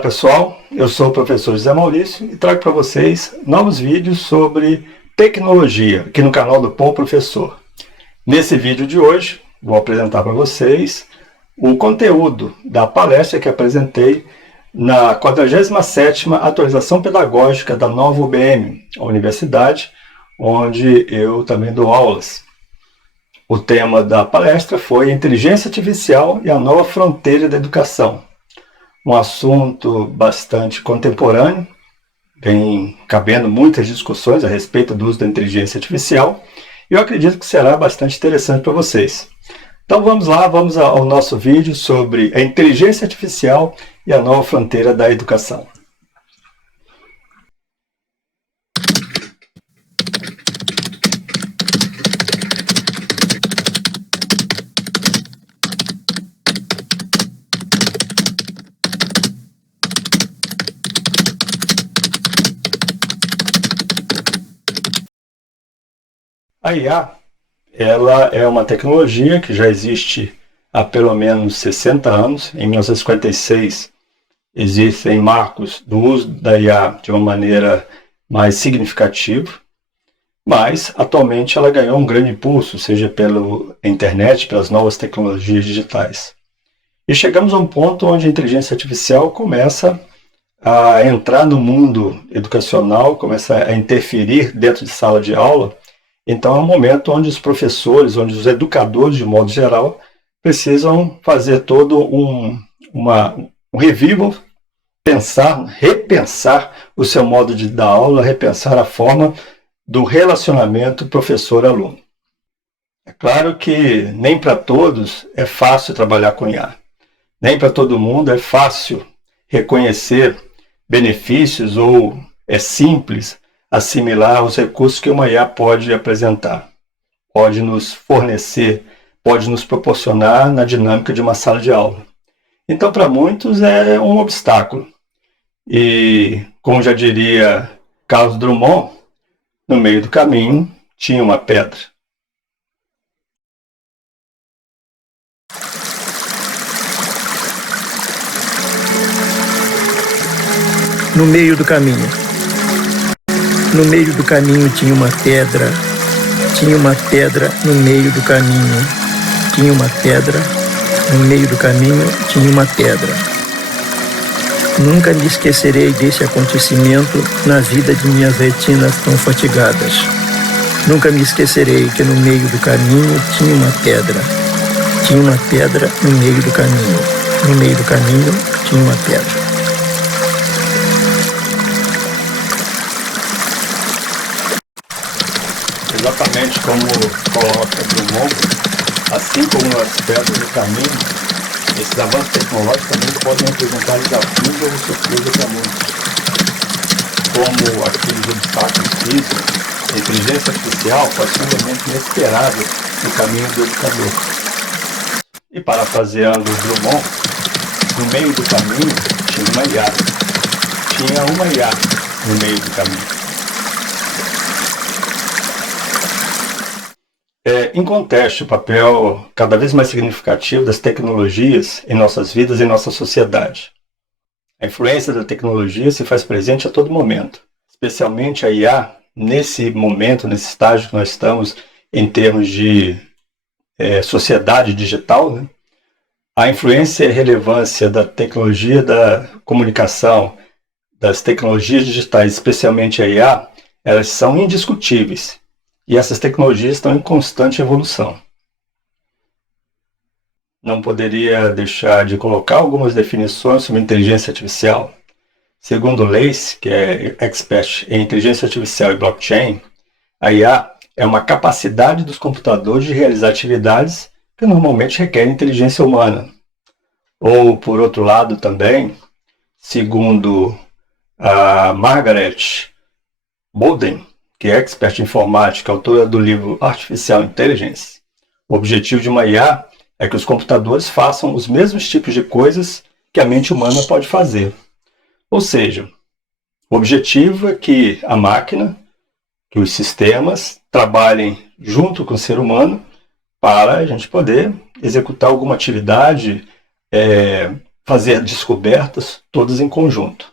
Olá pessoal, eu sou o professor José Maurício e trago para vocês novos vídeos sobre tecnologia aqui no canal do Bom Professor. Nesse vídeo de hoje vou apresentar para vocês o conteúdo da palestra que apresentei na 47ª atualização pedagógica da nova UBM, a universidade onde eu também dou aulas. O tema da palestra foi Inteligência Artificial e a Nova Fronteira da Educação. Um assunto bastante contemporâneo, vem cabendo muitas discussões a respeito do uso da inteligência artificial, e eu acredito que será bastante interessante para vocês. Então vamos lá, vamos ao nosso vídeo sobre a inteligência artificial e a nova fronteira da educação. A IA, ela é uma tecnologia que já existe há pelo menos 60 anos. Em 1956, existem marcos do uso da IA de uma maneira mais significativa, mas atualmente ela ganhou um grande impulso, seja pela internet, pelas novas tecnologias digitais. E chegamos a um ponto onde a inteligência artificial começa a entrar no mundo educacional, começa a interferir dentro de sala de aula. Então é um momento onde os professores, onde os educadores, de modo geral, precisam fazer todo um revival, repensar o seu modo de dar aula, repensar a forma do relacionamento professor-aluno. É claro que nem para todos é fácil trabalhar com IA. Nem para todo mundo é fácil reconhecer benefícios ou é simples assimilar os recursos que uma IA pode apresentar, pode nos fornecer, pode nos proporcionar na dinâmica de uma sala de aula. Então, para muitos é um obstáculo. E, como já diria Carlos Drummond, no meio do caminho tinha uma pedra. No meio do caminho. No meio do caminho tinha uma pedra no meio do caminho. Tinha uma pedra, no meio do caminho tinha uma pedra. Nunca me esquecerei desse acontecimento na vida de minhas retinas tão fatigadas. Nunca me esquecerei que no meio do caminho tinha uma pedra. Tinha uma pedra no meio do caminho. No meio do caminho tinha uma pedra. Exatamente como coloca Drummond, assim como as pedras do caminho, esses avanços tecnológicos também podem representar desafios ou surpresa para muitos. Como aqueles obstáculos físicos, a inteligência artificial pode ser um elemento inesperado no caminho do educador. E parafraseando Drummond, no meio do caminho tinha uma IA. Tinha uma IA no meio do caminho. Inconteste o papel cada vez mais significativo das tecnologias em nossas vidas e em nossa sociedade. A influência da tecnologia se faz presente a todo momento, especialmente a IA, nesse momento, nesse estágio que nós estamos em termos de sociedade digital, né? A influência e a relevância da tecnologia da comunicação, das tecnologias digitais, especialmente a IA, elas são indiscutíveis. E essas tecnologias estão em constante evolução. Não poderia deixar de colocar algumas definições sobre inteligência artificial. Segundo Lace, que é expert em inteligência artificial e blockchain, a IA é uma capacidade dos computadores de realizar atividades que normalmente requerem inteligência humana. Ou, por outro lado também, segundo a Margaret Bowden, que é expert em informática, autora do livro Artificial Intelligence, o objetivo de uma IA é que os computadores façam os mesmos tipos de coisas que a mente humana pode fazer. Ou seja, o objetivo é que a máquina, que os sistemas trabalhem junto com o ser humano para a gente poder executar alguma atividade, fazer descobertas, todas em conjunto.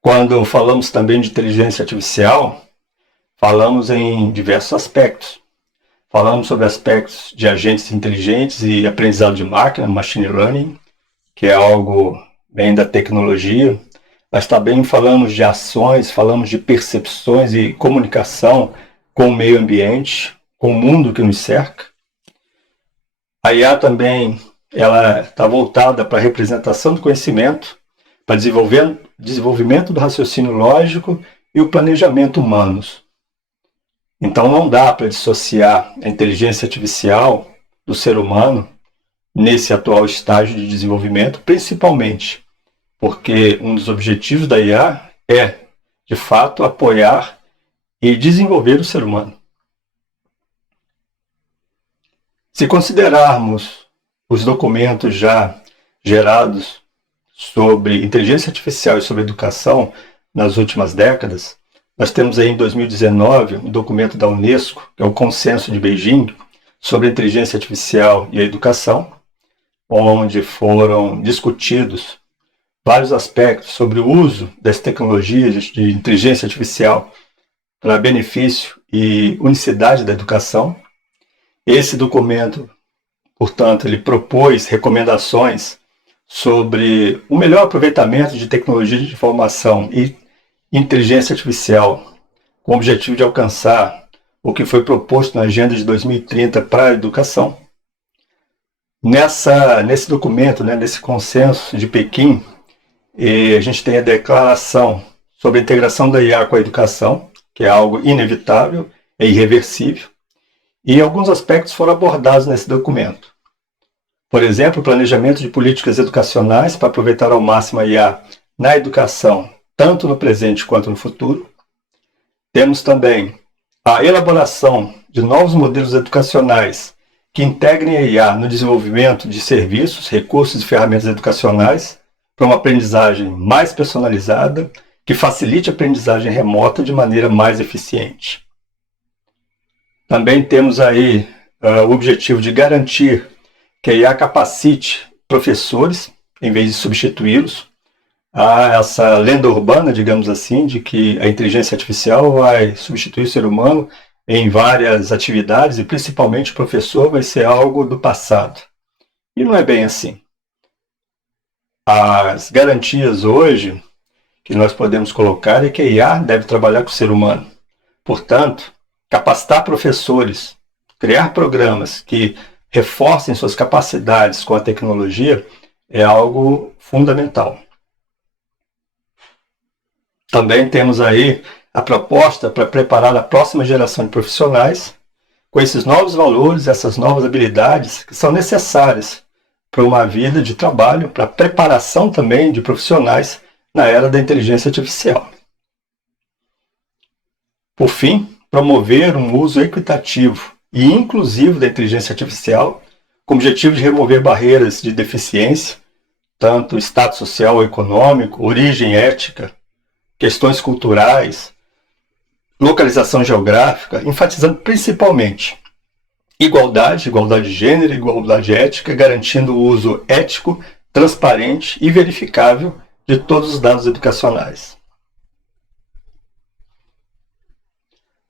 Quando falamos também de inteligência artificial, falamos em diversos aspectos. Falamos sobre aspectos de agentes inteligentes e aprendizado de máquina, machine learning, que é algo bem da tecnologia, mas também falamos de ações, falamos de percepções e comunicação com o meio ambiente, com o mundo que nos cerca. A IA também ela está voltada para a representação do conhecimento, para desenvolvimento do raciocínio lógico e o planejamento humanos. Então não dá para dissociar a inteligência artificial do ser humano nesse atual estágio de desenvolvimento, principalmente porque um dos objetivos da IA é, de fato, apoiar e desenvolver o ser humano. Se considerarmos os documentos já gerados sobre inteligência artificial e sobre educação nas últimas décadas, nós temos aí em 2019 um documento da Unesco, que é o Consenso de Beijing, sobre a inteligência artificial e a educação, onde foram discutidos vários aspectos sobre o uso das tecnologias de inteligência artificial para benefício e unicidade da educação. Esse documento, portanto, ele propôs recomendações sobre o melhor aproveitamento de tecnologia de informação e inteligência artificial, com o objetivo de alcançar o que foi proposto na Agenda de 2030 para a educação. Nesse documento, nesse consenso de Pequim, a gente tem a declaração sobre a integração da IA com a educação, que é algo inevitável, é irreversível, e alguns aspectos foram abordados nesse documento. Por exemplo, o planejamento de políticas educacionais para aproveitar ao máximo a IA na educação, tanto no presente quanto no futuro. Temos também a elaboração de novos modelos educacionais que integrem a IA no desenvolvimento de serviços, recursos e ferramentas educacionais para uma aprendizagem mais personalizada, que facilite a aprendizagem remota de maneira mais eficiente. Também temos aí o objetivo de garantir que a IA capacite professores, em vez de substituí-los. Há essa lenda urbana, digamos assim, de que a inteligência artificial vai substituir o ser humano em várias atividades e principalmente o professor vai ser algo do passado. E não é bem assim. As garantias hoje que nós podemos colocar é que a IA deve trabalhar com o ser humano. Portanto, capacitar professores, criar programas que reforcem suas capacidades com a tecnologia é algo fundamental. Também temos aí a proposta para preparar a próxima geração de profissionais com esses novos valores, essas novas habilidades que são necessárias para uma vida de trabalho, para a preparação também de profissionais na era da inteligência artificial. Por fim, promover um uso equitativo e inclusivo da inteligência artificial com o objetivo de remover barreiras de deficiência, tanto status social ou econômico, origem ética, questões culturais, localização geográfica, enfatizando principalmente igualdade de gênero, igualdade ética, garantindo o uso ético, transparente e verificável de todos os dados educacionais.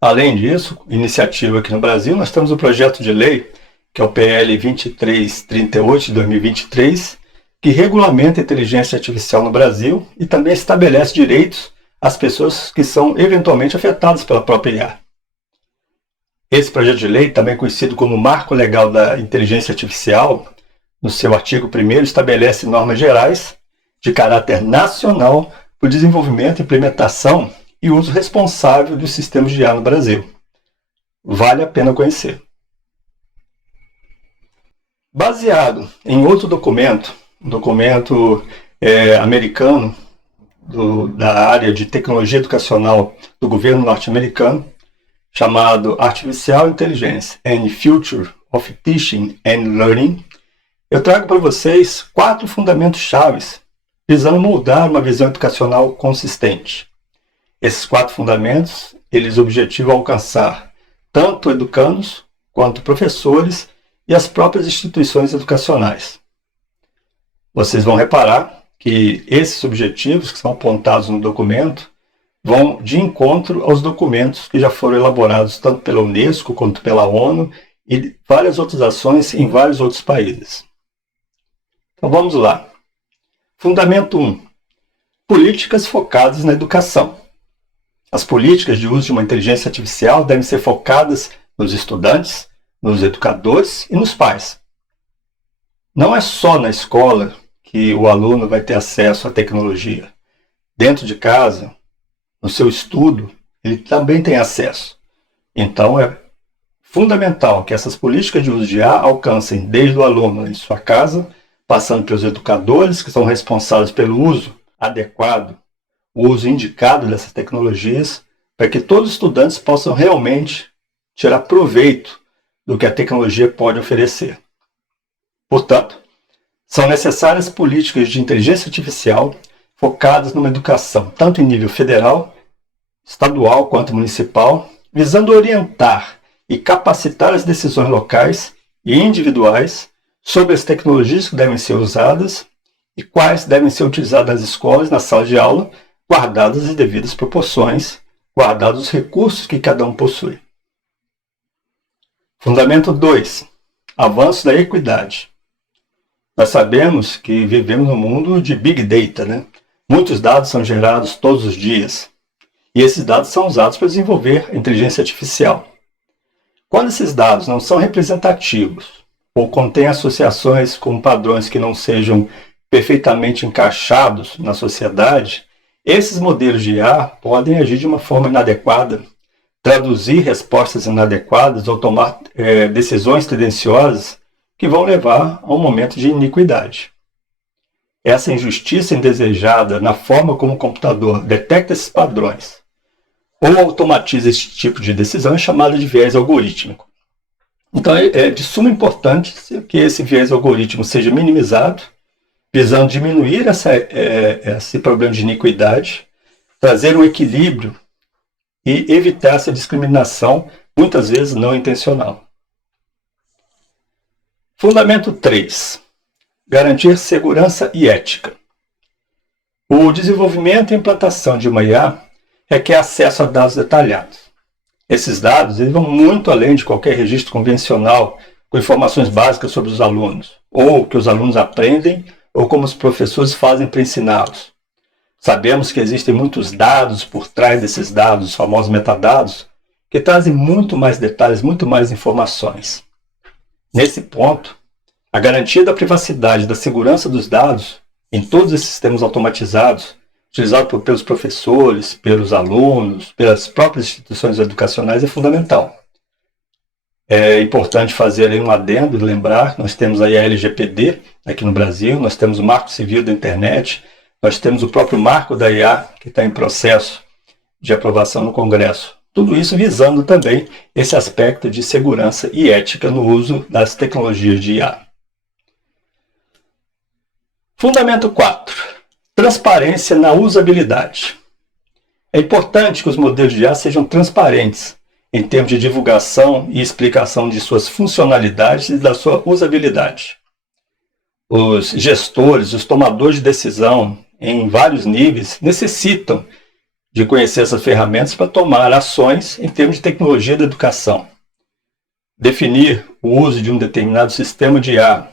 Além disso, iniciativa aqui no Brasil, nós temos o projeto de lei, que é o PL 2338 de 2023, que regulamenta a inteligência artificial no Brasil e também estabelece direitos às pessoas que são eventualmente afetadas pela própria IA. Esse projeto de lei, também conhecido como Marco Legal da Inteligência Artificial, no seu artigo 1º, estabelece normas gerais de caráter nacional para o desenvolvimento, implementação e uso responsável dos sistemas de IA no Brasil. Vale a pena conhecer. Baseado em outro documento, um documento americano, da área de tecnologia educacional do governo norte-americano, chamado Artificial Intelligence and Future of Teaching and Learning, eu trago para vocês 4 fundamentos chaves visando moldar uma visão educacional consistente. Esses 4 fundamentos, eles objetivam alcançar tanto educandos quanto professores e as próprias instituições educacionais. vocês vão reparar que esses objetivos que são apontados no documento vão de encontro aos documentos que já foram elaborados tanto pela Unesco quanto pela ONU e várias outras ações em vários outros países. Então vamos lá. Fundamento 1. Políticas focadas na educação. As políticas de uso de uma inteligência artificial devem ser focadas nos estudantes, nos educadores e nos pais. Não é só na escola que o aluno vai ter acesso à tecnologia. Dentro de casa, no seu estudo, ele também tem acesso. Então é fundamental que essas políticas de uso de IA alcancem desde o aluno em sua casa, passando pelos educadores, que são responsáveis pelo uso adequado, o uso indicado dessas tecnologias, para que todos os estudantes possam realmente tirar proveito do que a tecnologia pode oferecer. Portanto, são necessárias políticas de inteligência artificial focadas numa educação, tanto em nível federal, estadual quanto municipal, visando orientar e capacitar as decisões locais e individuais sobre as tecnologias que devem ser usadas e quais devem ser utilizadas nas escolas, na sala de aula, guardadas as devidas proporções, guardados os recursos que cada um possui. Fundamento 2. Avanço da equidade. Nós sabemos que vivemos num mundo de Big Data, né? Muitos dados são gerados todos os dias e esses dados são usados para desenvolver a inteligência artificial. Quando esses dados não são representativos ou contêm associações com padrões que não sejam perfeitamente encaixados na sociedade, esses modelos de IA podem agir de uma forma inadequada, traduzir respostas inadequadas ou tomar decisões tendenciosas que vão levar a um momento de iniquidade. Essa injustiça indesejada na forma como o computador detecta esses padrões ou automatiza esse tipo de decisão é chamada de viés algorítmico. Então é de suma importância que esse viés algorítmico seja minimizado, visando diminuir esse problema de iniquidade, trazer um equilíbrio e evitar essa discriminação, muitas vezes não intencional. Fundamento 3. Garantir segurança e ética. O desenvolvimento e implantação de uma IA requer acesso a dados detalhados. Esses dados vão muito além de qualquer registro convencional com informações básicas sobre os alunos, ou o que os alunos aprendem, ou como os professores fazem para ensiná-los. Sabemos que existem muitos dados por trás desses dados, os famosos metadados, que trazem muito mais detalhes, muito mais informações. Nesse ponto, a garantia da privacidade e da segurança dos dados em todos esses sistemas automatizados, utilizados pelos professores, pelos alunos, pelas próprias instituições educacionais, é fundamental. É importante fazer aí um adendo e lembrar que nós temos aí a LGPD aqui no Brasil, nós temos o Marco Civil da Internet, nós temos o próprio Marco da IA, que está em processo de aprovação no Congresso. Tudo isso visando também esse aspecto de segurança e ética no uso das tecnologias de IA. Fundamento 4. Transparência na usabilidade. É importante que os modelos de IA sejam transparentes em termos de divulgação e explicação de suas funcionalidades e da sua usabilidade. Os gestores, os tomadores de decisão em vários níveis necessitam de conhecer essas ferramentas para tomar ações em termos de tecnologia da educação. Definir o uso de um determinado sistema de IA,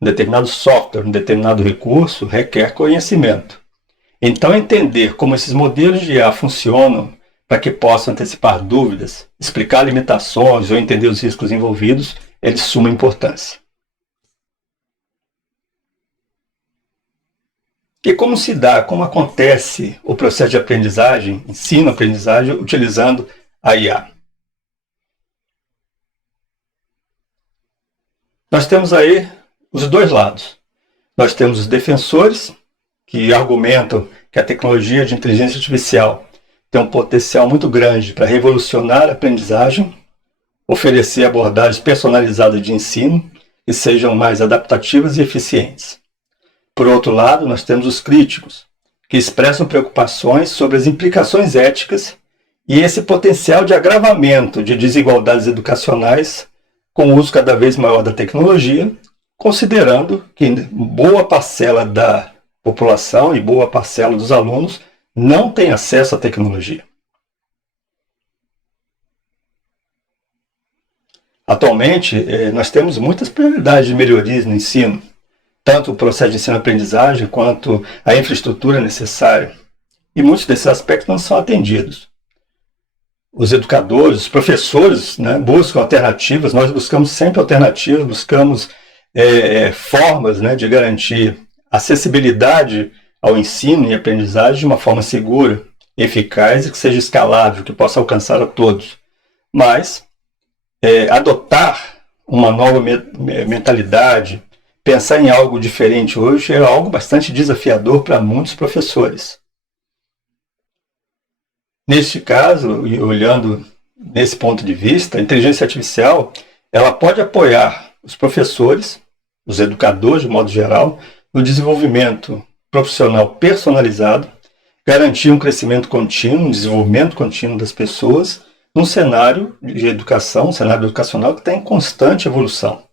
um determinado software, um determinado recurso, requer conhecimento. Então, entender como esses modelos de IA funcionam para que possam antecipar dúvidas, explicar limitações ou entender os riscos envolvidos é de suma importância. E como se dá, como acontece o processo de aprendizagem, ensino-aprendizagem, utilizando a IA? Nós temos aí os dois lados. Nós temos os defensores, que argumentam que a tecnologia de inteligência artificial tem um potencial muito grande para revolucionar a aprendizagem, oferecer abordagens personalizadas de ensino que sejam mais adaptativas e eficientes. Por outro lado, nós temos os críticos, que expressam preocupações sobre as implicações éticas e esse potencial de agravamento de desigualdades educacionais com o uso cada vez maior da tecnologia considerando que boa parcela da população e boa parcela dos alunos não tem acesso à tecnologia. Atualmente, nós temos muitas prioridades de melhorias no ensino, tanto o processo de ensino-aprendizagem quanto a infraestrutura necessária. E muitos desses aspectos não são atendidos. Os educadores, os professores, né, buscam alternativas, nós buscamos sempre alternativas, buscamos formas, né, de garantir acessibilidade ao ensino e aprendizagem de uma forma segura, eficaz e que seja escalável, que possa alcançar a todos. Mas adotar uma nova mentalidade, pensar em algo diferente hoje é algo bastante desafiador para muitos professores. Neste caso, e olhando nesse ponto de vista, a inteligência artificial ela pode apoiar os professores, os educadores de modo geral, no desenvolvimento profissional personalizado, garantir um crescimento contínuo, um desenvolvimento contínuo das pessoas, num cenário de educação, um cenário educacional que está em constante evolução.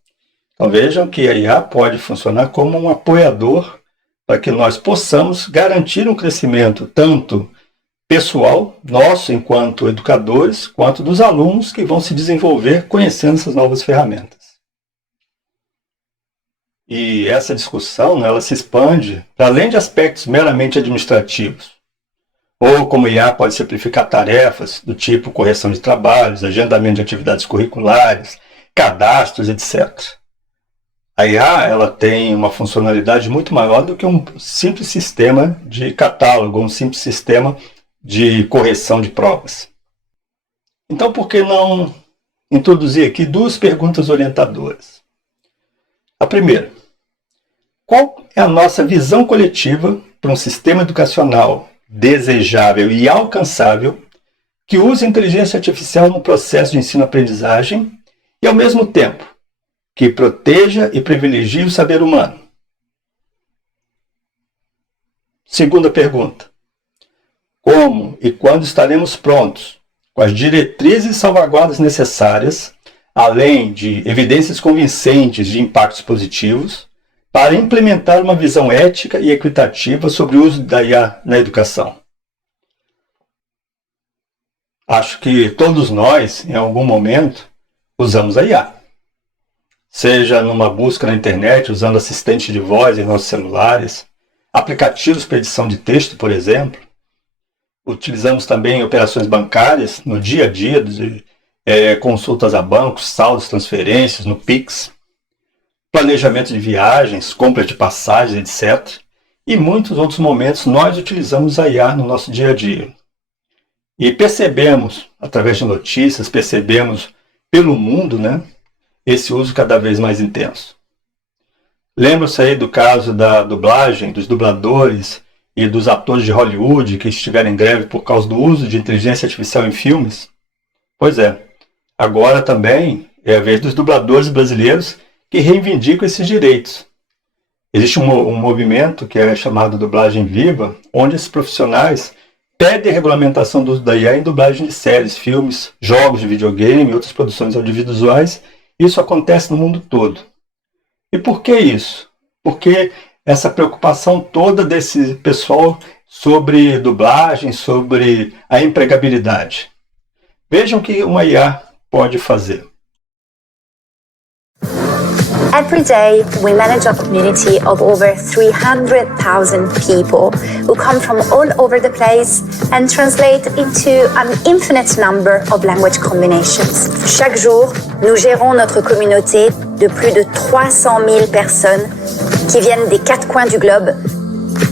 Então vejam que a IA pode funcionar como um apoiador para que nós possamos garantir um crescimento tanto pessoal, nosso enquanto educadores, quanto dos alunos que vão se desenvolver conhecendo essas novas ferramentas. E essa discussão, né, ela se expande para além de aspectos meramente administrativos. Ou como IA pode simplificar tarefas do tipo correção de trabalhos, agendamento de atividades curriculares, cadastros, etc. A IA ela tem uma funcionalidade muito maior do que um simples sistema de catálogo, um simples sistema de correção de provas. Então, por que não introduzir aqui duas perguntas orientadoras? A primeira, qual é a nossa visão coletiva para um sistema educacional desejável e alcançável que use inteligência artificial no processo de ensino-aprendizagem e, ao mesmo tempo, que proteja e privilegie o saber humano? Segunda pergunta, como e quando estaremos prontos com as diretrizes e salvaguardas necessárias, além de evidências convincentes de impactos positivos, para implementar uma visão ética e equitativa sobre o uso da IA na educação? Acho que todos nós, em algum momento, usamos a IA. Seja numa busca na internet, usando assistente de voz em nossos celulares, aplicativos para edição de texto, por exemplo. Utilizamos também operações bancárias no dia a dia, consultas a bancos, saldos, transferências, no Pix, planejamento de viagens, compra de passagens, etc. E muitos outros momentos nós utilizamos a IA no nosso dia a dia. E percebemos, através de notícias, percebemos pelo mundo, né, esse uso cada vez mais intenso. Lembra-se aí do caso da dublagem, dos dubladores e dos atores de Hollywood que estiveram em greve por causa do uso de inteligência artificial em filmes? Pois é, agora também é a vez dos dubladores brasileiros que reivindicam esses direitos. Existe um movimento que é chamado Dublagem Viva, onde esses profissionais pedem a regulamentação do uso da IA em dublagem de séries, filmes, jogos de videogame e outras produções audiovisuais. Isso acontece no mundo todo. E por que isso? Porque essa preocupação toda desse pessoal sobre dublagem, sobre a empregabilidade. Vejam o que uma IA pode fazer. Every day, we manage a community of over 300,000 people who come from all over the place and translate into an infinite number of language combinations. Chaque jour, nous gérons notre communauté de plus de 300 000 personnes qui viennent des 4 coins du globe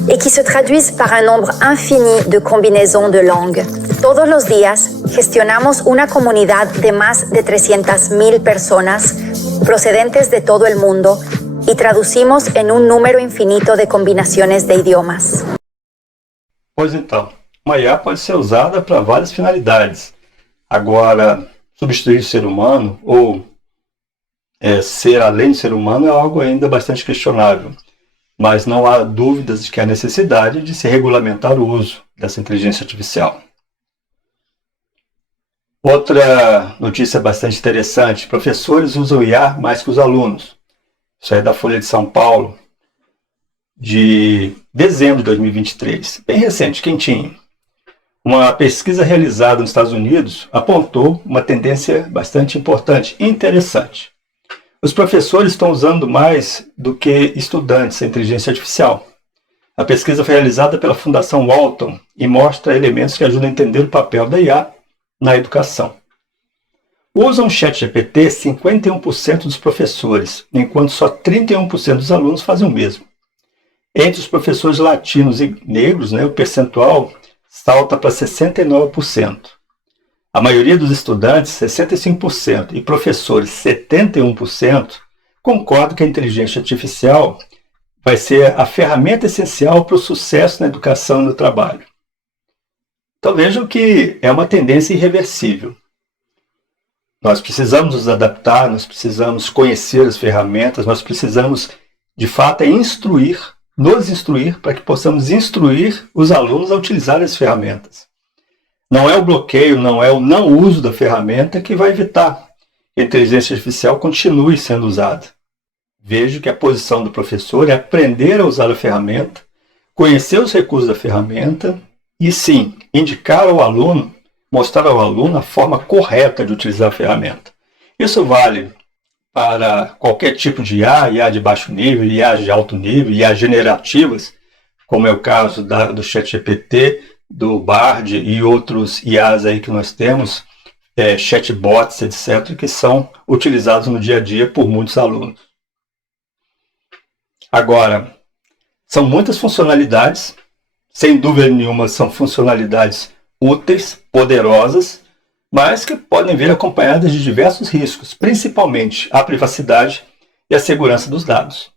et qui se traduisent par un nombre infini de combinaisons de langues. Todos los días, gestionamos una comunidad de más de 300,000 personas procedentes de todo el mundo y traducimos en un número infinito de combinaciones de idiomas. Pois então, uma IA pode ser usada para várias finalidades. Agora, substituir o ser humano ou ser além do ser humano é algo ainda bastante questionável. Mas não há dúvidas de que há necessidade de se regulamentar o uso dessa inteligência artificial. Outra notícia bastante interessante: professores usam IA mais que os alunos. Isso é da Folha de São Paulo, de dezembro de 2023, bem recente, quentinho. Uma pesquisa realizada nos Estados Unidos apontou uma tendência bastante importante e interessante. Os professores estão usando mais do que estudantes a inteligência artificial. A pesquisa foi realizada pela Fundação Walton e mostra elementos que ajudam a entender o papel da IA na educação. Usam o ChatGPT 51% dos professores, enquanto só 31% dos alunos fazem o mesmo. Entre os professores latinos e negros, o percentual salta para 69%. A maioria dos estudantes, 65%, e professores, 71%, concordam que a inteligência artificial vai ser a ferramenta essencial para o sucesso na educação e no trabalho. Então vejam que é uma tendência irreversível. Nós precisamos nos adaptar, nós precisamos conhecer as ferramentas, nós precisamos, de fato, nos instruir para que possamos instruir os alunos a utilizar as ferramentas. Não é o bloqueio, não é o não uso da ferramenta que vai evitar que a inteligência artificial continue sendo usada. Vejo que a posição do professor é aprender a usar a ferramenta, conhecer os recursos da ferramenta e, sim, indicar ao aluno, mostrar ao aluno a forma correta de utilizar a ferramenta. Isso vale para qualquer tipo de IA de baixo nível, IA de alto nível, IA generativas, como é o caso do ChatGPT, do Bard e outros IAs aí que nós temos, chatbots, etc., que são utilizados no dia a dia por muitos alunos. Agora, são muitas funcionalidades, sem dúvida nenhuma são funcionalidades úteis, poderosas, mas que podem vir acompanhadas de diversos riscos, principalmente a privacidade e a segurança dos dados.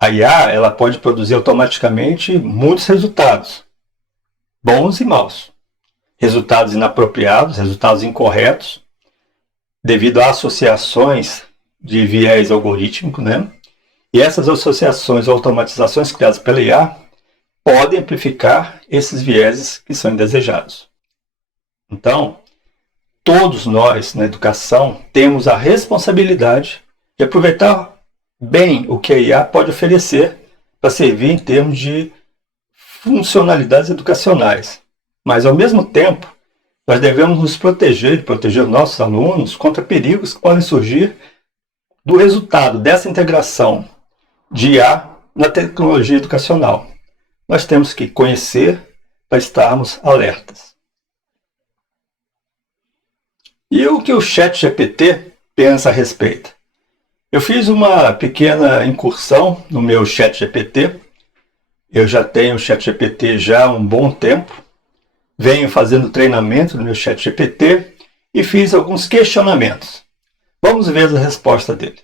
A IA ela pode produzir automaticamente muitos resultados, bons e maus. Resultados inapropriados, resultados incorretos, devido a associações de viés algorítmico, E essas associações ou automatizações criadas pela IA podem amplificar esses vieses que são indesejados. Então, todos nós, na educação, temos a responsabilidade de aproveitar bem o que a IA pode oferecer para servir em termos de funcionalidades educacionais. Mas, ao mesmo tempo, nós devemos nos proteger e proteger nossos alunos contra perigos que podem surgir do resultado dessa integração de IA na tecnologia educacional. Nós temos que conhecer para estarmos alertas. E o que o ChatGPT pensa a respeito? Eu fiz uma pequena incursão no meu ChatGPT. Eu já tenho o ChatGPT já há um bom tempo. Venho fazendo treinamento no meu ChatGPT e fiz alguns questionamentos. Vamos ver a resposta dele.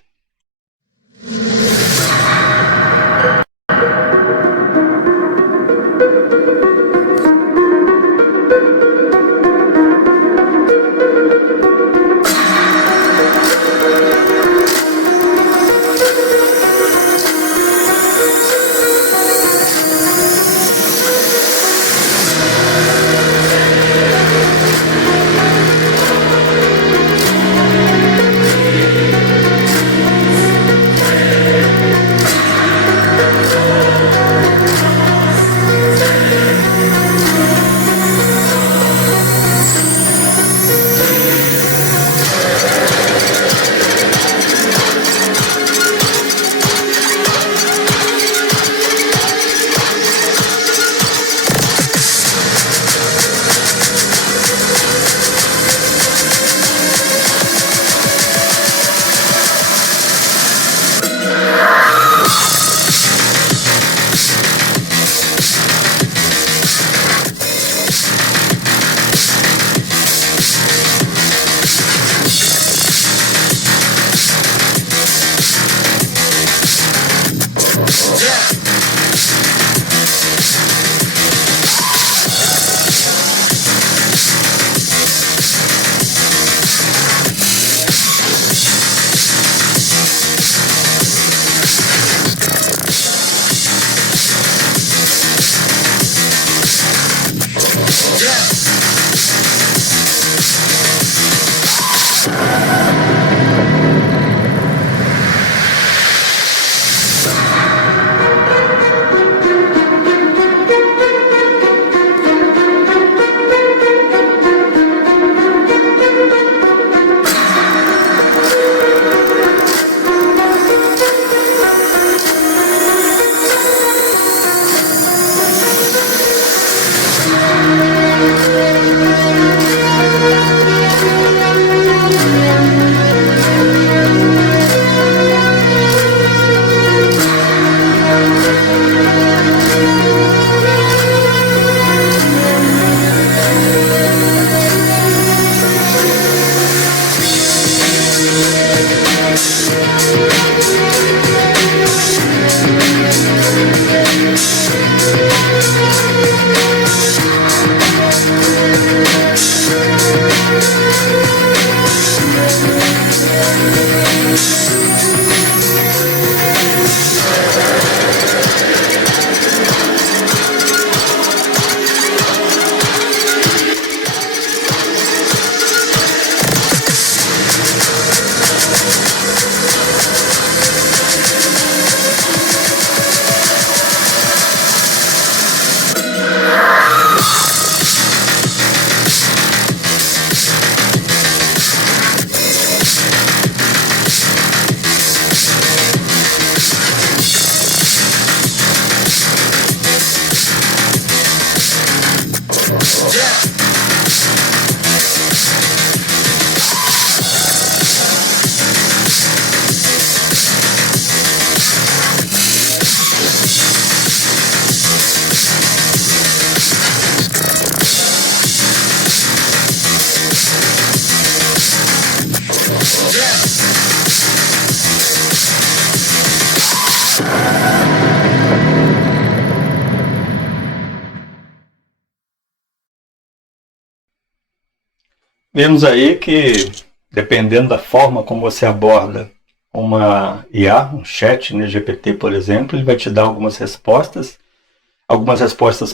Vemos aí que, dependendo da forma como você aborda uma IA, um chat, né, GPT, por exemplo, ele vai te dar algumas respostas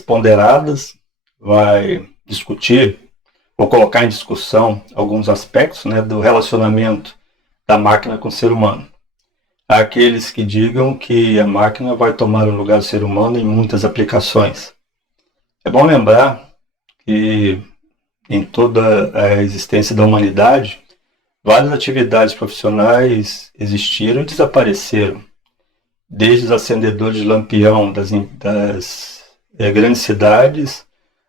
ponderadas, vai discutir ou colocar em discussão alguns aspectos, né, do relacionamento da máquina com o ser humano. Há aqueles que digam que a máquina vai tomar o lugar do ser humano em muitas aplicações. É bom lembrar que em toda a existência da humanidade, várias atividades profissionais existiram e desapareceram. Desde os acendedores de lampião das grandes cidades,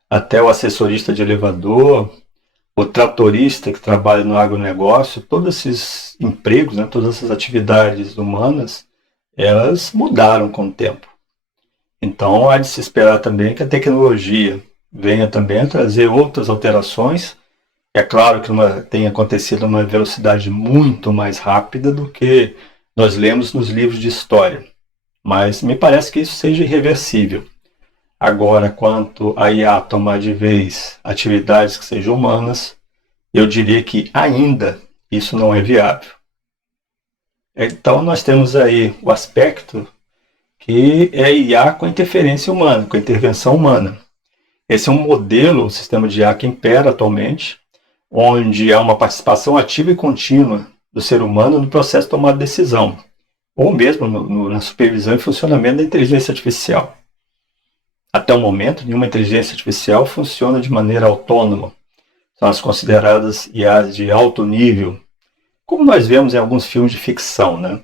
até o assessorista de elevador, o tratorista que trabalha no agronegócio, todos esses empregos, né, todas essas atividades humanas, elas mudaram com o tempo. Então, há de se esperar também que a tecnologia venha também a trazer outras alterações. É claro que tem acontecido numa velocidade muito mais rápida do que nós lemos nos livros de história. Mas me parece que isso seja irreversível. Agora, quanto a IA tomar de vez atividades que sejam humanas, eu diria que ainda isso não é viável. Então, nós temos aí o aspecto que é IA com interferência humana, com intervenção humana. Esse é um modelo, o sistema de IA que impera atualmente, onde há uma participação ativa e contínua do ser humano no processo de tomar decisão, ou mesmo na supervisão e funcionamento da inteligência artificial. Até o momento, nenhuma inteligência artificial funciona de maneira autônoma. São as consideradas IAs de alto nível, como nós vemos em alguns filmes de ficção, né?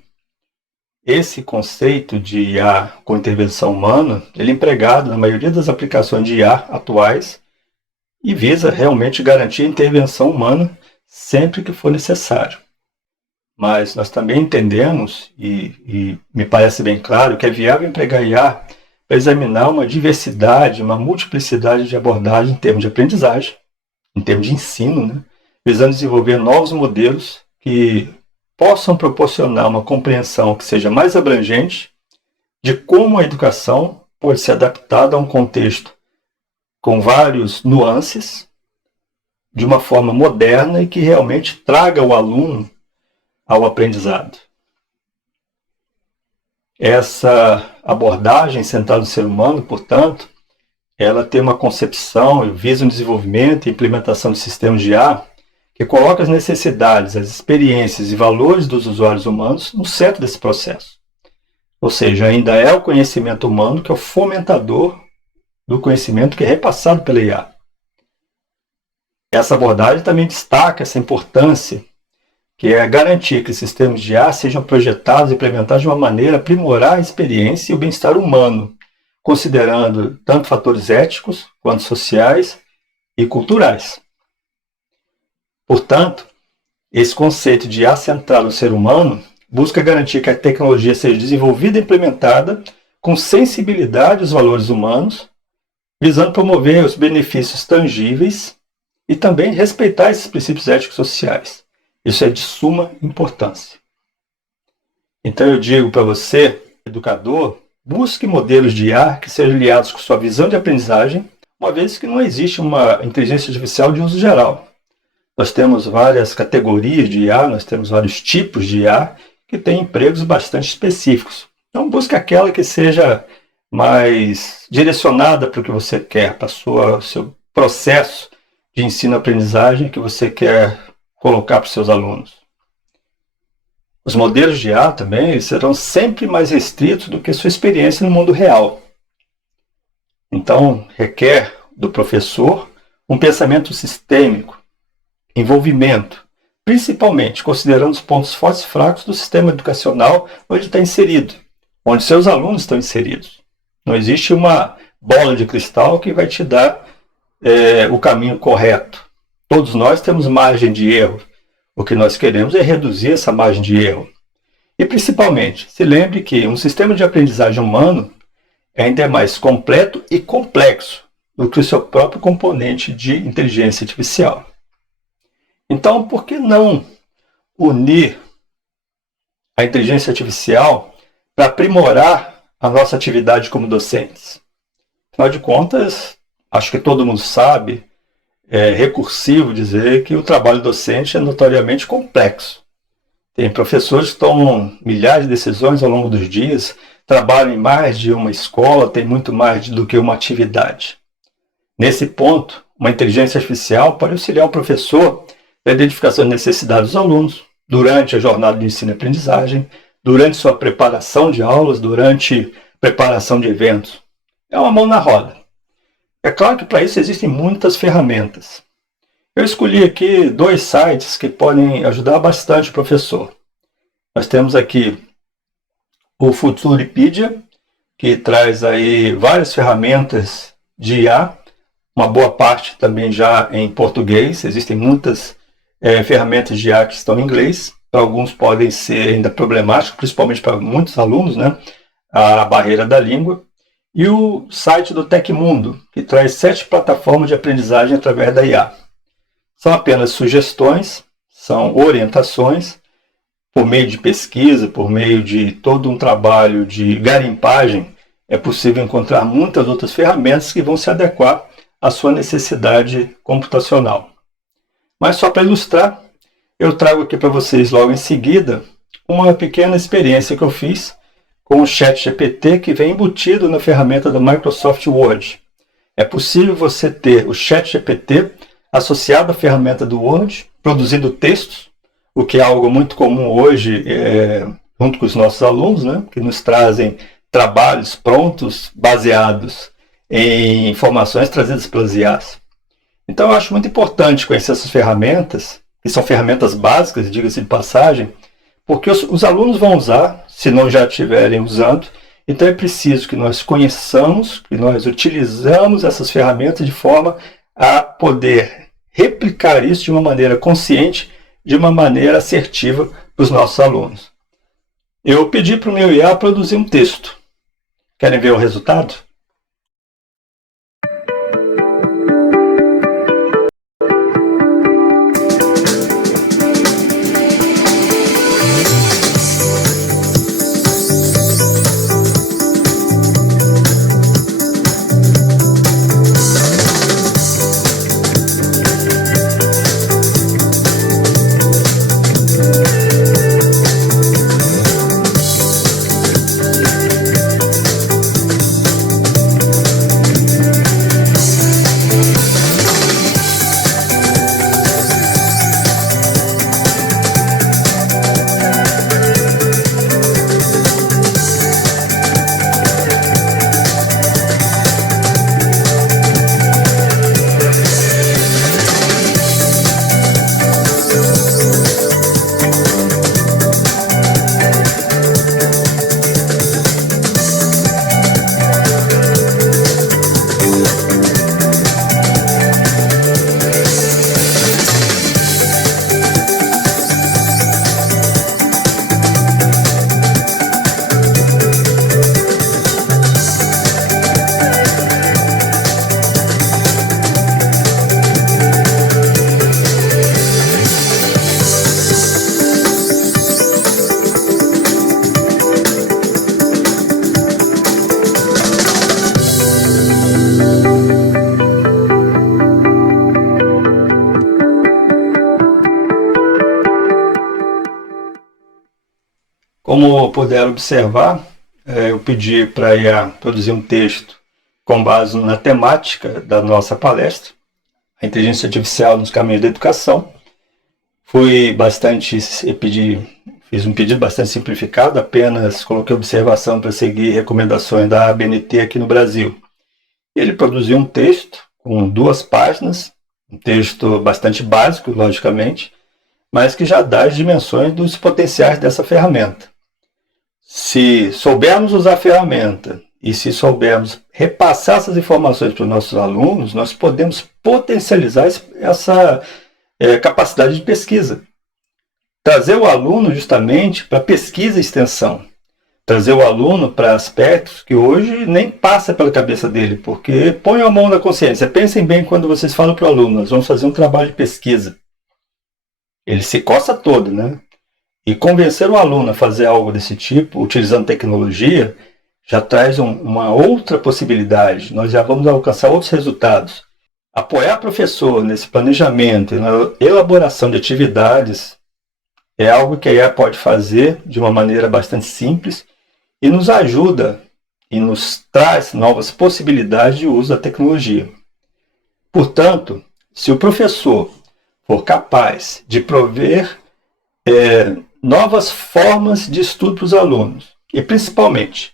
Esse conceito de IA com intervenção humana, ele é empregado na maioria das aplicações de IA atuais e visa realmente garantir a intervenção humana sempre que for necessário. Mas nós também entendemos, e me parece bem claro, que é viável empregar IA para examinar uma diversidade, uma multiplicidade de abordagens em termos de aprendizagem, em termos de ensino, né? Visando desenvolver novos modelos que possam proporcionar uma compreensão que seja mais abrangente de como a educação pode ser adaptada a um contexto com vários nuances, de uma forma moderna e que realmente traga o aluno ao aprendizado. Essa abordagem centrada no ser humano, portanto, ela tem uma concepção, visa um desenvolvimento e implementação de sistemas de IA que coloca as necessidades, as experiências e valores dos usuários humanos no centro desse processo. Ou seja, ainda é o conhecimento humano que é o fomentador do conhecimento que é repassado pela IA. Essa abordagem também destaca essa importância, que é garantir que os sistemas de IA sejam projetados e implementados de uma maneira a aprimorar a experiência e o bem-estar humano, considerando tanto fatores éticos quanto sociais e culturais. Portanto, esse conceito de IA centrado no ser humano busca garantir que a tecnologia seja desenvolvida e implementada com sensibilidade aos valores humanos, visando promover os benefícios tangíveis e também respeitar esses princípios éticos sociais. Isso é de suma importância. Então eu digo para você, educador, Busque modelos de IA que sejam aliados com sua visão de aprendizagem, uma vez que não existe uma inteligência artificial de uso geral. Nós temos várias categorias de IA, nós temos vários tipos de IA que têm empregos bastante específicos. Então busque aquela que seja mais direcionada para o que você quer, para o seu processo de ensino-aprendizagem que você quer colocar para os seus alunos. Os modelos de IA também eles serão sempre mais restritos do que sua experiência no mundo real. Então, requer do professor um pensamento sistêmico, envolvimento, principalmente considerando os pontos fortes e fracos do sistema educacional onde está inserido, onde seus alunos estão inseridos. Não existe uma bola de cristal que vai te dar o caminho correto. Todos nós temos margem de erro. O que nós queremos é reduzir essa margem de erro. E principalmente, se lembre que um sistema de aprendizagem humano ainda é mais completo e complexo do que o seu próprio componente de inteligência artificial. Então, por que não unir a inteligência artificial para aprimorar a nossa atividade como docentes? Afinal de contas, acho que todo mundo sabe, é recursivo dizer que o trabalho docente é notoriamente complexo. Tem professores que tomam milhares de decisões ao longo dos dias, trabalham em mais de uma escola, tem muito mais do que uma atividade. Nesse ponto, uma inteligência artificial pode auxiliar o professor na identificação das necessidades dos alunos, durante a jornada de ensino e aprendizagem, durante sua preparação de aulas, durante preparação de eventos. É uma mão na roda. É claro que para isso existem muitas ferramentas. Eu escolhi aqui 2 sites que podem ajudar bastante o professor. Nós temos aqui o Futuripedia, que traz aí várias ferramentas de IA, uma boa parte também já em português. Existem muitas ferramentas de IA que estão em inglês. Para alguns podem ser ainda problemáticos, principalmente para muitos alunos, né? A barreira da língua. E o site do Tecmundo, que traz 7 plataformas de aprendizagem através da IA. São apenas sugestões, são orientações, por meio de pesquisa, por meio de todo um trabalho de garimpagem, é possível encontrar muitas outras ferramentas que vão se adequar à sua necessidade computacional. Mas só para ilustrar, eu trago aqui para vocês logo em seguida uma pequena experiência que eu fiz com o ChatGPT que vem embutido na ferramenta da Microsoft Word. É possível você ter o ChatGPT associado à ferramenta do Word, produzindo textos, o que é algo muito comum hoje junto com os nossos alunos, né, que nos trazem trabalhos prontos, baseados em informações trazidas pelas IAs. Então eu acho muito importante conhecer essas ferramentas, que são ferramentas básicas, diga-se de passagem, porque os alunos vão usar, se não já estiverem usando. Então é preciso que nós conheçamos, que nós utilizamos essas ferramentas de forma a poder replicar isso de uma maneira consciente, de uma maneira assertiva para os nossos alunos. Eu pedi para o meu IA produzir um texto. Querem ver o resultado? Como puderam observar, eu pedi para a IA produzir um texto com base na temática da nossa palestra, a inteligência artificial nos caminhos da educação. Fiz um pedido bastante simplificado, apenas coloquei observação para seguir recomendações da ABNT aqui no Brasil. Ele produziu um texto com 2 páginas, um texto bastante básico, logicamente, mas que já dá as dimensões dos potenciais dessa ferramenta. Se soubermos usar a ferramenta e se soubermos repassar essas informações para os nossos alunos, nós podemos potencializar essa capacidade de pesquisa. Trazer o aluno justamente para pesquisa e extensão. Trazer o aluno para aspectos que hoje nem passa pela cabeça dele, porque põe a mão na consciência. Pensem bem quando vocês falam para o aluno, nós vamos fazer um trabalho de pesquisa. Ele se coça todo, né? E convencer o aluno a fazer algo desse tipo, utilizando tecnologia, já traz uma outra possibilidade. Nós já vamos alcançar outros resultados. Apoiar o professor nesse planejamento e na elaboração de atividades é algo que a IA pode fazer de uma maneira bastante simples e nos ajuda e nos traz novas possibilidades de uso da tecnologia. Portanto, se o professor for capaz de prover novas formas de estudo para os alunos e, principalmente,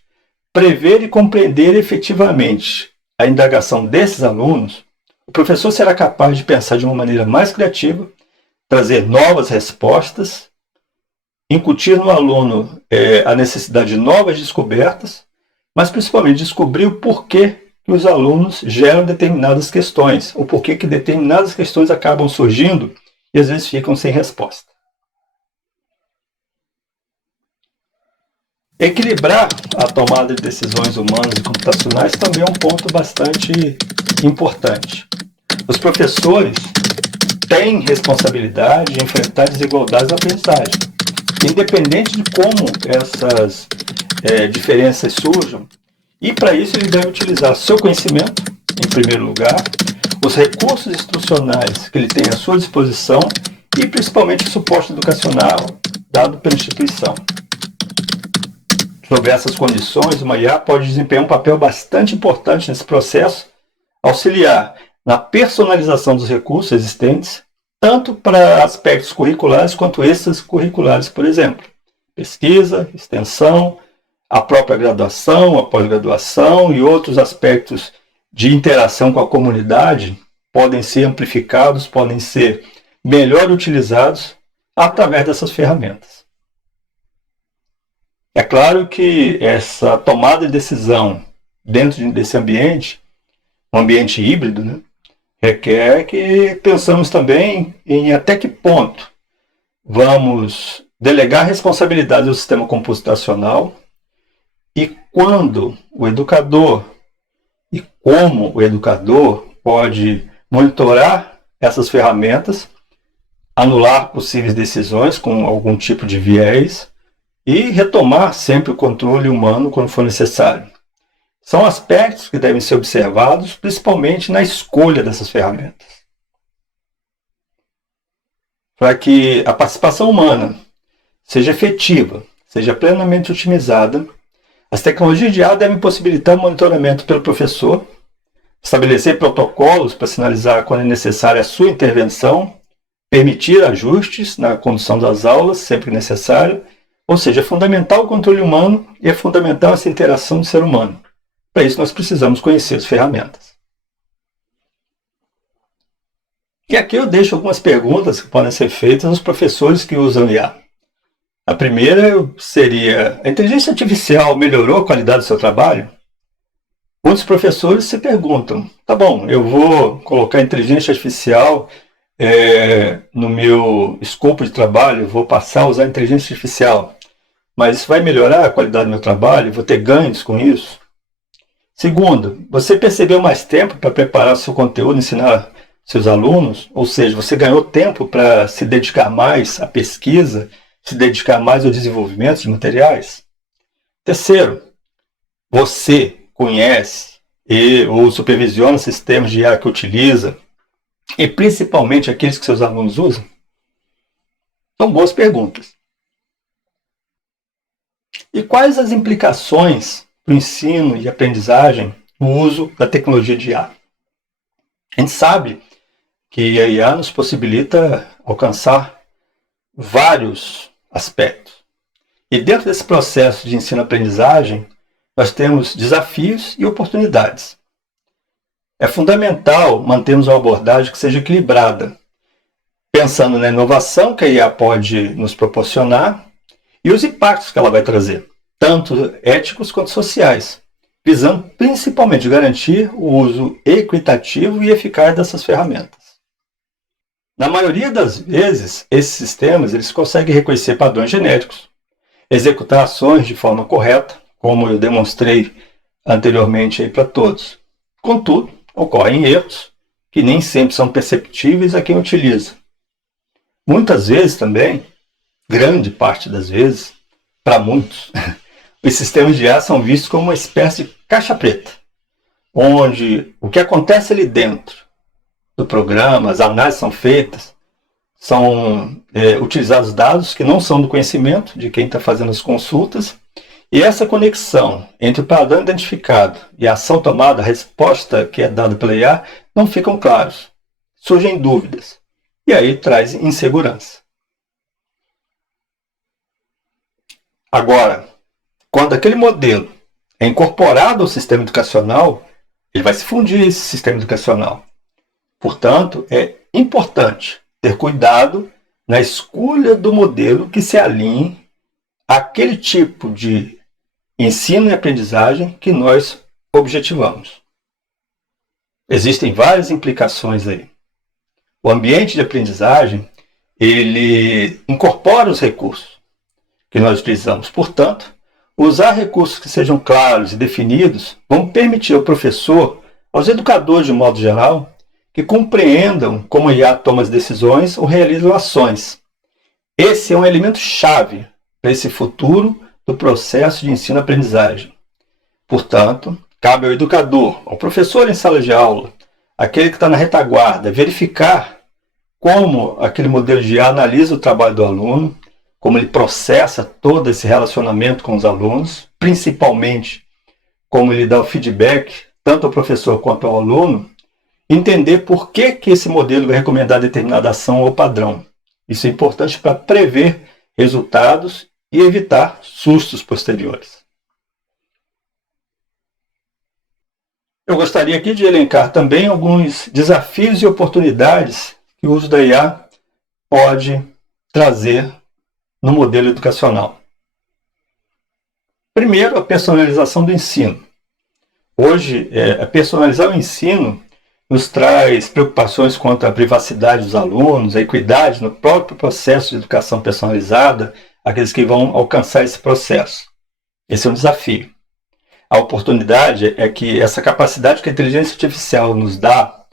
prever e compreender efetivamente a indagação desses alunos, o professor será capaz de pensar de uma maneira mais criativa, trazer novas respostas, incutir no aluno a necessidade de novas descobertas, mas principalmente descobrir o porquê que os alunos geram determinadas questões, o porquê que determinadas questões acabam surgindo e às vezes ficam sem resposta. Equilibrar a tomada de decisões humanas e computacionais também é um ponto bastante importante. Os professores têm responsabilidade de enfrentar desigualdades na aprendizagem. Independente de como essas diferenças surjam, e para isso ele deve utilizar seu conhecimento, em primeiro lugar, os recursos instrucionais que ele tem à sua disposição e principalmente o suporte educacional dado pela instituição. Sobre essas condições, uma IA pode desempenhar um papel bastante importante nesse processo, auxiliar na personalização dos recursos existentes, tanto para aspectos curriculares quanto extracurriculares, por exemplo. Pesquisa, extensão, a própria graduação, a pós-graduação e outros aspectos de interação com a comunidade podem ser amplificados, podem ser melhor utilizados através dessas ferramentas. É claro que essa tomada de decisão dentro desse ambiente, um ambiente híbrido, né, requer que pensamos também em até que ponto vamos delegar responsabilidade ao sistema computacional e quando o educador e como o educador pode monitorar essas ferramentas, anular possíveis decisões com algum tipo de viés e retomar sempre o controle humano quando for necessário. São aspectos que devem ser observados, principalmente na escolha dessas ferramentas. Para que a participação humana seja efetiva, seja plenamente otimizada, as tecnologias de IA devem possibilitar o monitoramento pelo professor, estabelecer protocolos para sinalizar quando é necessária a sua intervenção, permitir ajustes na condução das aulas, sempre que necessário, ou seja, é fundamental o controle humano e é fundamental essa interação do ser humano. Para isso, nós precisamos conhecer as ferramentas. E aqui eu deixo algumas perguntas que podem ser feitas aos professores que usam IA. A primeira seria: a inteligência artificial melhorou a qualidade do seu trabalho? Muitos professores se perguntam: tá bom, eu vou colocar a inteligência artificial no meu escopo de trabalho, vou passar a usar a inteligência artificial, mas isso vai melhorar a qualidade do meu trabalho? Vou ter ganhos com isso? Segundo, você percebeu mais tempo para preparar o seu conteúdo, ensinar seus alunos? Ou seja, você ganhou tempo para se dedicar mais à pesquisa, se dedicar mais ao desenvolvimento de materiais? Terceiro, você conhece ou supervisiona sistemas de IA que utiliza, e principalmente aqueles que seus alunos usam? São boas perguntas. E quais as implicações para o ensino e aprendizagem no uso da tecnologia de IA? A gente sabe que a IA nos possibilita alcançar vários aspectos. E dentro desse processo de ensino-aprendizagem, nós temos desafios e oportunidades. É fundamental mantermos uma abordagem que seja equilibrada, pensando na inovação que a IA pode nos proporcionar e os impactos que ela vai trazer, tanto éticos quanto sociais, visando principalmente garantir o uso equitativo e eficaz dessas ferramentas. Na maioria das vezes, esses sistemas eles conseguem reconhecer padrões genéticos, executar ações de forma correta, como eu demonstrei anteriormente para todos. Contudo, ocorrem erros que nem sempre são perceptíveis a quem utiliza. Muitas vezes também, grande parte das vezes, para muitos, os sistemas de IA são vistos como uma espécie de caixa preta, onde o que acontece ali dentro do programa, as análises são feitas, são utilizados dados que não são do conhecimento de quem está fazendo as consultas, e essa conexão entre o padrão identificado e a ação tomada, a resposta que é dada pela IA, não ficam claros. Surgem dúvidas, e aí traz insegurança. Agora, quando aquele modelo é incorporado ao sistema educacional, ele vai se fundir a esse sistema educacional. Portanto, é importante ter cuidado na escolha do modelo que se alinhe àquele tipo de ensino e aprendizagem que nós objetivamos. Existem várias implicações aí. O ambiente de aprendizagem, ele incorpora os recursos que nós utilizamos. Portanto, usar recursos que sejam claros e definidos vão permitir ao professor, aos educadores de modo geral, que compreendam como a IA toma as decisões ou realizam ações. Esse é um elemento chave para esse futuro do processo de ensino-aprendizagem. Portanto, cabe ao educador, ao professor em sala de aula, aquele que está na retaguarda, verificar como aquele modelo de IA analisa o trabalho do aluno, como ele processa todo esse relacionamento com os alunos, principalmente como ele dá o feedback tanto ao professor quanto ao aluno, entender por que esse modelo vai recomendar determinada ação ou padrão. Isso é importante para prever resultados e evitar sustos posteriores. Eu gostaria aqui de elencar também alguns desafios e oportunidades que o uso da IA pode trazer no modelo educacional. Primeiro, a personalização do ensino. Hoje, personalizar o ensino nos traz preocupações quanto à privacidade dos alunos, a equidade no próprio processo de educação personalizada, aqueles que vão alcançar esse processo. Esse é um desafio. A oportunidade é que essa capacidade que a inteligência artificial nos dá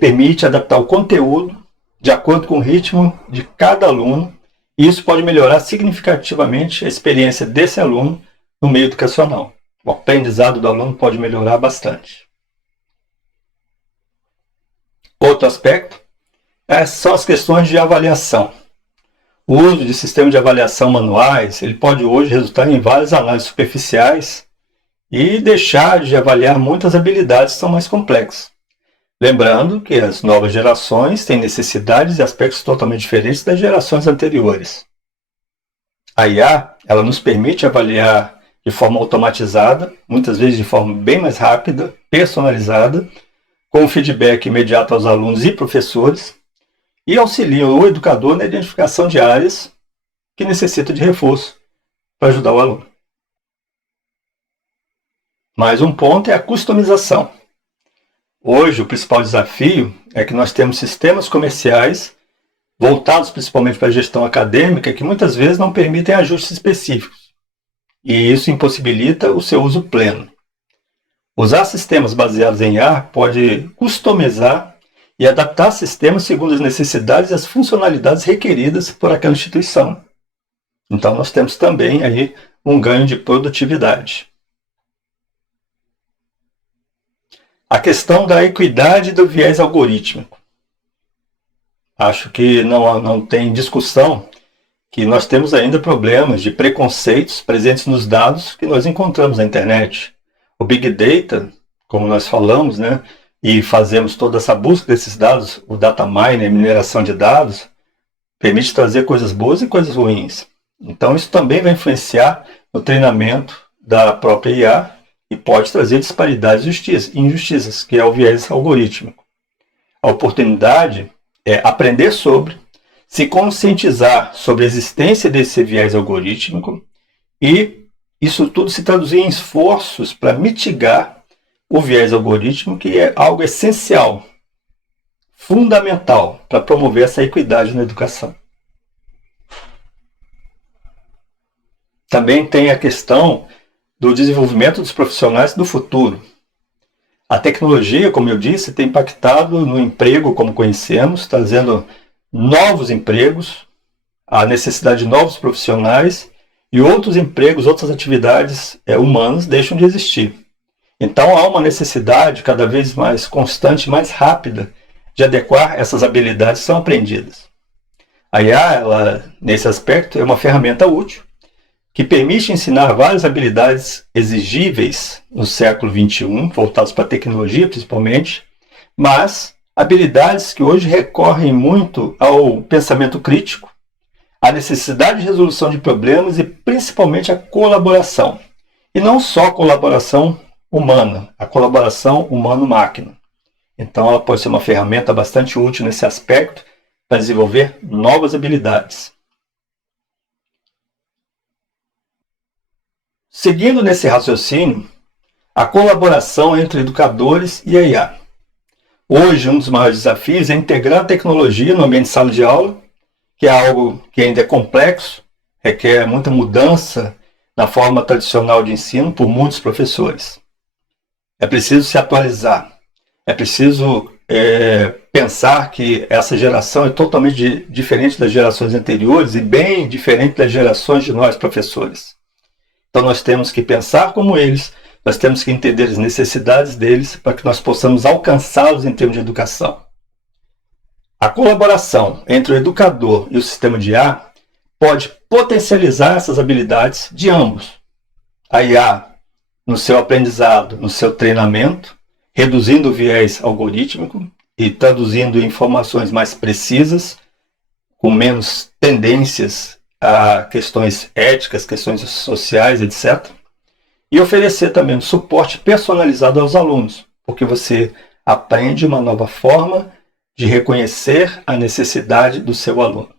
permite adaptar o conteúdo de acordo com o ritmo de cada aluno, e isso pode melhorar significativamente a experiência desse aluno no meio educacional. O aprendizado do aluno pode melhorar bastante. Outro aspecto são as questões de avaliação. O uso de sistemas de avaliação manuais ele pode hoje resultar em várias análises superficiais e deixar de avaliar muitas habilidades que são mais complexas. Lembrando que as novas gerações têm necessidades e aspectos totalmente diferentes das gerações anteriores. A IA ela nos permite avaliar de forma automatizada, muitas vezes de forma bem mais rápida, personalizada, com feedback imediato aos alunos e professores, e auxilia o educador na identificação de áreas que necessitam de reforço para ajudar o aluno. Mais um ponto é a customização. Hoje, o principal desafio é que nós temos sistemas comerciais voltados principalmente para a gestão acadêmica que muitas vezes não permitem ajustes específicos, e isso impossibilita o seu uso pleno. Usar sistemas baseados em IA pode customizar e adaptar sistemas segundo as necessidades e as funcionalidades requeridas por aquela instituição. Então, nós temos também aí um ganho de produtividade. A questão da equidade do viés algorítmico. Acho que não tem discussão que nós temos ainda problemas de preconceitos presentes nos dados que nós encontramos na internet. O Big Data, como nós falamos, né, e fazemos toda essa busca desses dados, o data mining, a mineração de dados, permite trazer coisas boas e coisas ruins. Então isso também vai influenciar no treinamento da própria IA e pode trazer disparidades e injustiças, que é o viés algorítmico. A oportunidade é aprender sobre, se conscientizar sobre a existência desse viés algorítmico e isso tudo se traduzir em esforços para mitigar o viés algorítmico, que é algo essencial, fundamental para promover essa equidade na educação. Também tem a questão do desenvolvimento dos profissionais do futuro. A tecnologia, como eu disse, tem impactado no emprego como conhecemos, trazendo novos empregos, a necessidade de novos profissionais e outros empregos, outras atividades humanas deixam de existir. Então há uma necessidade cada vez mais constante, mais rápida, de adequar essas habilidades que são aprendidas. A IA, ela, nesse aspecto, é uma ferramenta útil que permite ensinar várias habilidades exigíveis no século XXI, voltadas para a tecnologia principalmente, mas habilidades que hoje recorrem muito ao pensamento crítico, à necessidade de resolução de problemas e principalmente à colaboração. E não só a colaboração humana, a colaboração humano-máquina. Então ela pode ser uma ferramenta bastante útil nesse aspecto para desenvolver novas habilidades. Seguindo nesse raciocínio, a colaboração entre educadores e a IA. Hoje, um dos maiores desafios é integrar a tecnologia no ambiente de sala de aula, que é algo que ainda é complexo, requer muita mudança na forma tradicional de ensino por muitos professores. É preciso se atualizar, é preciso pensar que essa geração é totalmente diferente das gerações anteriores e bem diferente das gerações de nós professores. Então nós temos que pensar como eles, nós temos que entender as necessidades deles para que nós possamos alcançá-los em termos de educação. A colaboração entre o educador e o sistema de IA pode potencializar essas habilidades de ambos. A IA no seu aprendizado, no seu treinamento, reduzindo o viés algorítmico e traduzindo informações mais precisas, com menos tendências a questões éticas, questões sociais, etc. E oferecer também um suporte personalizado aos alunos, porque você aprende uma nova forma de reconhecer a necessidade do seu aluno.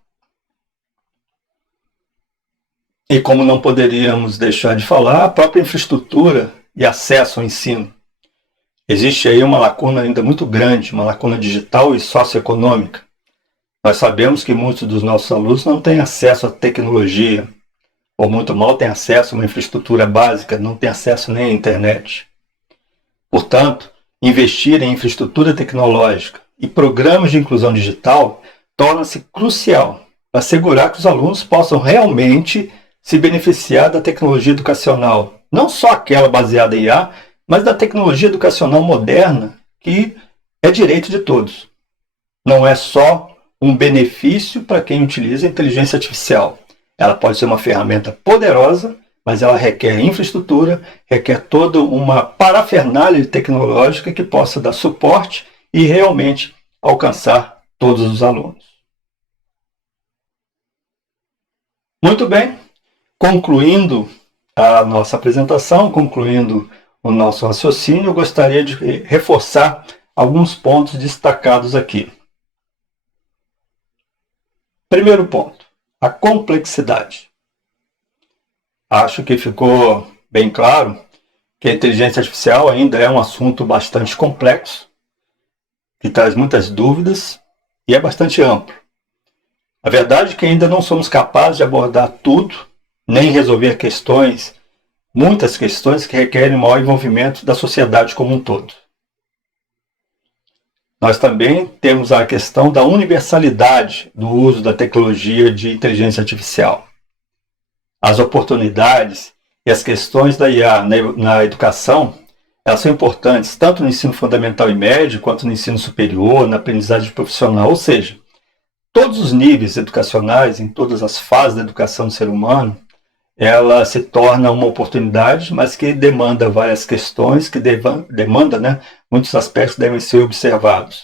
E como não poderíamos deixar de falar, a própria infraestrutura e acesso ao ensino. Existe aí uma lacuna ainda muito grande, uma lacuna digital e socioeconômica. Nós sabemos que muitos dos nossos alunos não têm acesso à tecnologia, ou muito mal têm acesso a uma infraestrutura básica, não têm acesso nem à internet. Portanto, investir em infraestrutura tecnológica e programas de inclusão digital torna-se crucial para assegurar que os alunos possam realmente se beneficiar da tecnologia educacional, não só aquela baseada em IA, mas da tecnologia educacional moderna, que é direito de todos. Não é só um benefício para quem utiliza a inteligência artificial. Ela pode ser uma ferramenta poderosa, mas ela requer infraestrutura, requer toda uma parafernália tecnológica que possa dar suporte e realmente alcançar todos os alunos. Muito bem, concluindo a nossa apresentação, concluindo o nosso raciocínio, eu gostaria de reforçar alguns pontos destacados aqui. Primeiro ponto, a complexidade. Acho que ficou bem claro que a inteligência artificial ainda é um assunto bastante complexo, que traz muitas dúvidas e é bastante amplo. A verdade é que ainda não somos capazes de abordar tudo, nem resolver muitas questões que requerem maior envolvimento da sociedade como um todo. Nós também temos a questão da universalidade do uso da tecnologia de inteligência artificial. As oportunidades e as questões da IA na educação, elas são importantes tanto no ensino fundamental e médio, quanto no ensino superior, na aprendizagem profissional, ou seja, todos os níveis educacionais, em todas as fases da educação do ser humano, ela se torna uma oportunidade, mas que demanda várias questões, que demanda, né, muitos aspectos que devem ser observados.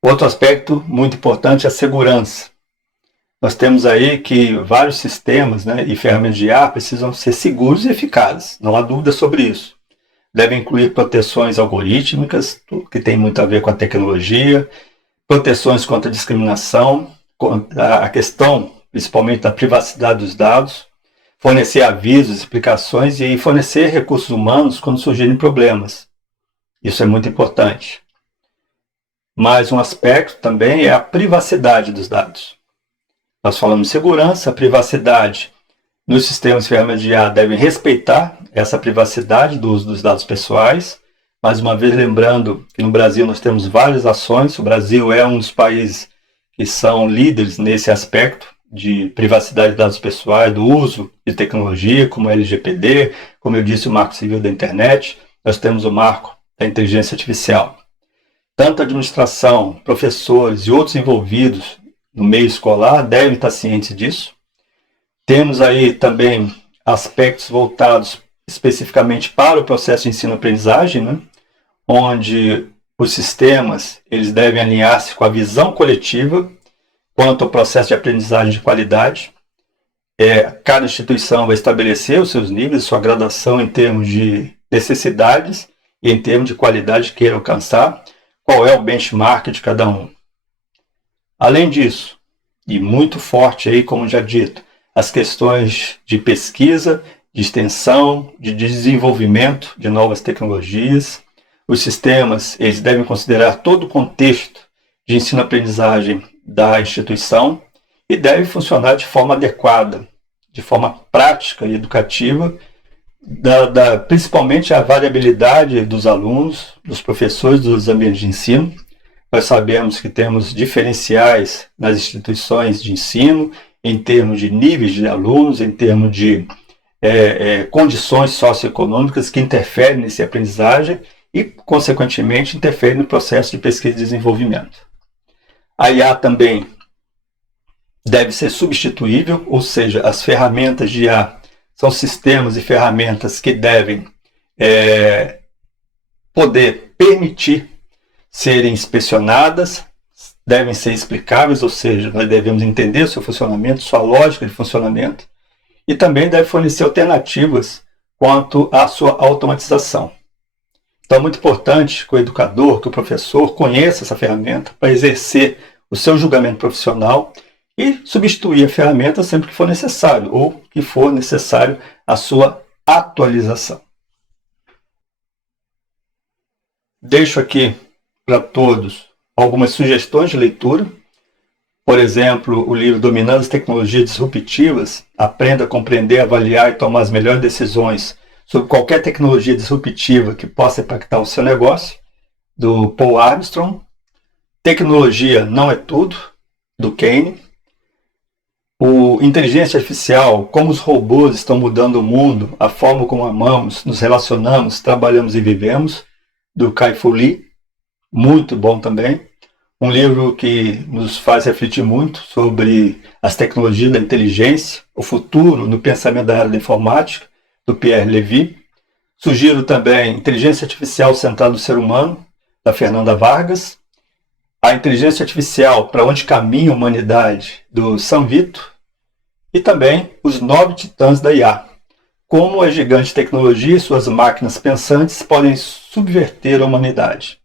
Outro aspecto muito importante é a segurança. Nós temos aí que vários sistemas, né, e ferramentas de IA precisam ser seguros e eficazes, não há dúvida sobre isso. Devem incluir proteções algorítmicas, que tem muito a ver com a tecnologia, proteções contra a discriminação, a questão principalmente da privacidade dos dados, fornecer avisos, explicações e fornecer recursos humanos quando surgirem problemas. Isso é muito importante. Mais um aspecto também é a privacidade dos dados. Nós falamos de segurança, a privacidade nos sistemas e ferramentas de IA devem respeitar essa privacidade do uso dos dados pessoais. Mais uma vez, lembrando que no Brasil nós temos várias ações. O Brasil é um dos países que são líderes nesse aspecto de privacidade de dados pessoais, do uso de tecnologia, como a LGPD, como eu disse, o Marco Civil da Internet. Nós temos o Marco da Inteligência Artificial. Tanto a administração, professores e outros envolvidos no meio escolar devem estar cientes disso. Temos aí também aspectos voltados especificamente para o processo de ensino-aprendizagem, né? Onde os sistemas eles devem alinhar-se com a visão coletiva quanto ao processo de aprendizagem de qualidade. Cada instituição vai estabelecer os seus níveis, sua graduação em termos de necessidades e em termos de qualidade que queira alcançar, qual é o benchmark de cada um. Além disso, e muito forte aí, como já dito, as questões de pesquisa, de extensão, de desenvolvimento de novas tecnologias. Os sistemas eles devem considerar todo o contexto de ensino-aprendizagem da instituição e devem funcionar de forma adequada, de forma prática e educativa, principalmente a variabilidade dos alunos, dos professores, dos ambientes de ensino. Nós sabemos que temos diferenciais nas instituições de ensino, em termos de níveis de alunos, em termos de condições socioeconômicas que interferem nessa aprendizagem e, consequentemente, interferem no processo de pesquisa e desenvolvimento. A IA também deve ser substituível, ou seja, as ferramentas de IA são sistemas e ferramentas que devem poder permitir serem inspecionadas, devem ser explicáveis, ou seja, nós devemos entender o seu funcionamento, sua lógica de funcionamento, e também deve fornecer alternativas quanto à sua automatização. Então é muito importante que o educador, que o professor conheça essa ferramenta para exercer o seu julgamento profissional e substituir a ferramenta sempre que for necessário, ou que for necessário a sua atualização. Deixo aqui para todos algumas sugestões de leitura. Por exemplo, o livro Dominando as Tecnologias Disruptivas, Aprenda a Compreender, Avaliar e Tomar as Melhores Decisões sobre qualquer tecnologia disruptiva que possa impactar o seu negócio, do Paul Armstrong. Tecnologia Não é Tudo, do Kane. O Inteligência Artificial, Como os Robôs Estão Mudando o Mundo, a Forma como Amamos, Nos Relacionamos, Trabalhamos e Vivemos, do Kai-Fu Lee. Muito bom também. Um livro que nos faz refletir muito sobre as tecnologias da inteligência, o futuro no pensamento da área da informática, do Pierre Levy. Sugiro também Inteligência Artificial Centrada no Ser Humano, da Fernanda Vargas. A Inteligência Artificial, Para Onde Caminha a Humanidade, do Sam Vito. E também Os 9 Titãs da IA. Como a gigante tecnologia e suas máquinas pensantes podem subverter a humanidade.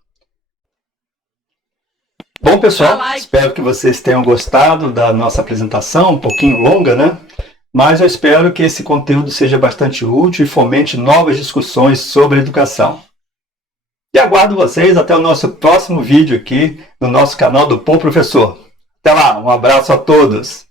Bom, pessoal, espero que vocês tenham gostado da nossa apresentação, um pouquinho longa, né? Mas eu espero que esse conteúdo seja bastante útil e fomente novas discussões sobre educação. E aguardo vocês até o nosso próximo vídeo aqui no nosso canal do Paul Professor. Até lá, um abraço a todos!